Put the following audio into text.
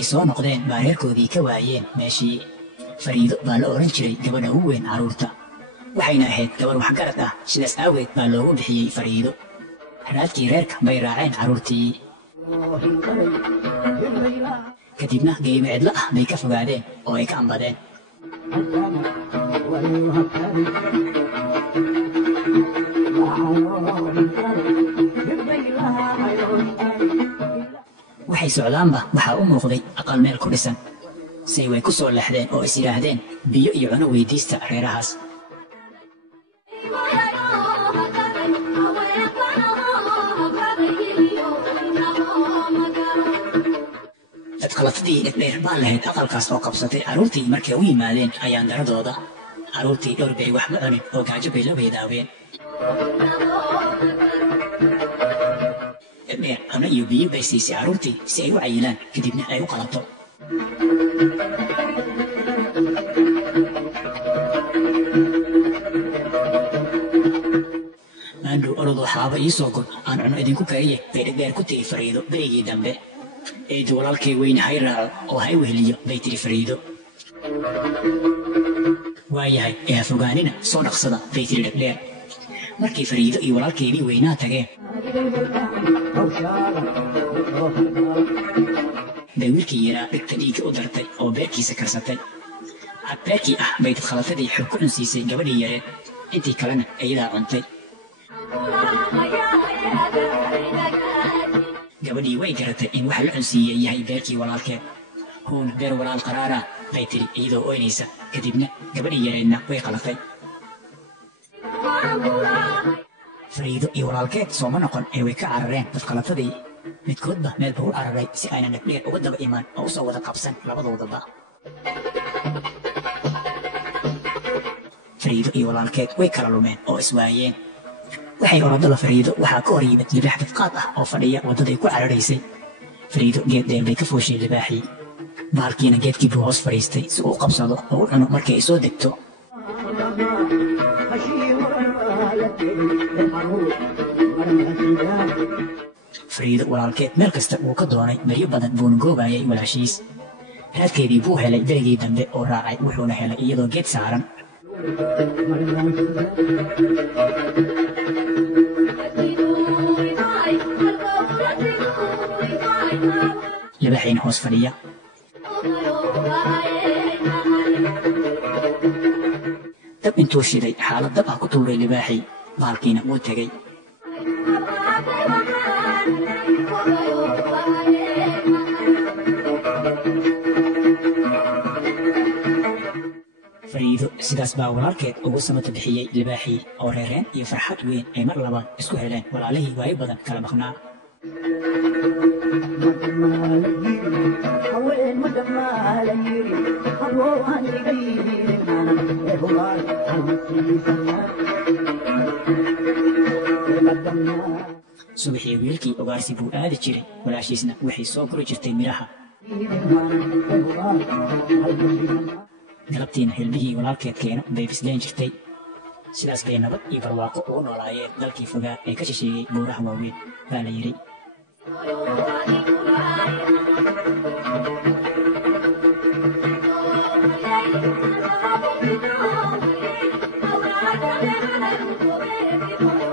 ay soo noqdeen baa reerkoodii ka waayeen meeshii. Fariido baa la oran jiray gabadha ugu weyn carruurta, waxayna ahayd gabar waxgarad ah, sidaas aageed baa loogu bixiyey Fariido. raadkii reerka bay raaceen carruurtii, kadibna geymo cidlo ah bay ka fogaadeen oo ay ka ambadeen. waxay socdaanba waxaa u muuqday aqal meel ku dhisan, say way ku soo leexdeen oo is yidhaahdeen biyo iyo cuno weydiista reerahaas. dadqalatadii dhegdheer baa lahayd aqalkaas oo qabsatay carruurtii markay u yimaadeen ayaan daradooda. carruurtii dhowr beri wax ma cunin oo gaajo bay la weydaaween. dhegdheer cuno iyo biyo bay siisay carruurtii si ay u cayilaan, kadibna ay u qalato. maandhow orodoo xaaba ii soo gur, aan cuno idinku kariye bay dhegdheer ku tiri Fariido berigii dambe. eedu walaalkay weyne hay raaco oo hay weheliyo bay tiri Fariido. waayahay ee ha fogaanina, soo dhaqsada bay tiri dhegdheer. markii Fariido iyo walaalkeedii weynaa tageen bay wiilkii yaraa dhegta dhiigga u dartay oo beerkiisa karsatay. cadbeerkii ah bay dadqalatadii xog ku cunsiisay gabadhii yareed, intii kalena iyadaa cuntay. gabadhii way garatay in waxa la cunsiiyey yahay beerkii walaalkeed. huun beer walaal qaraara bay tiri iyadoo oynaysa, kadibna gabadhii yareedna way qalatay. Fariido iyo walaalkeed sooma noqon ee way ka carareen dadqalatadii. midkoodba meel buu u cararay si aynan dhegdheer uga daba imaan oo usoo wada qabsan labadoodaba. Fariido iyo walaalkeed way kala lumeen oo iswaayeen. waxay orodada Fariido waxaa ka hor yimid libaax dadqaad ah oo fadhiya waddaday ku cararaysay. Fariido geed dheer bay ka fooshay libaaxii, baalkiina geedkii buu hoos fadhiistay si uu u qabsado oo u cuno markay ay soo degto. Fariido walaalkeed meel kasta wuu ka doonay, maryo badan buuna goobayay walaashiis. raadkeedii buu helay berigii dambe oo raacay, wuxuuna helay iyadoo geed saaran. libaaxiina hoos fadhiya. dab intuu shiday xaalad dab ah ku tuuray libaaxii, baalkiina wuu tegey. Fariido sidaas baa walaalkeed ugu samata bixiyey libaaxii, oo reereen iyo farxad weyn ay mar labaad isku heleen walaalihii waayo badan kala maqnaa. subaxii wiilkii ugaarsi buu aadi jiray, walaashiisna waxay soo guri jirtay midhaha. galabtiina hilbihii walaalkeed keeno bay bisleen jirtay. sidaas bay nabad iyo barwaaqo ugu noolaayeen dalkii fogaa ee ka shisheeyey buuraha waaweyn baa la yidhi. Thank you.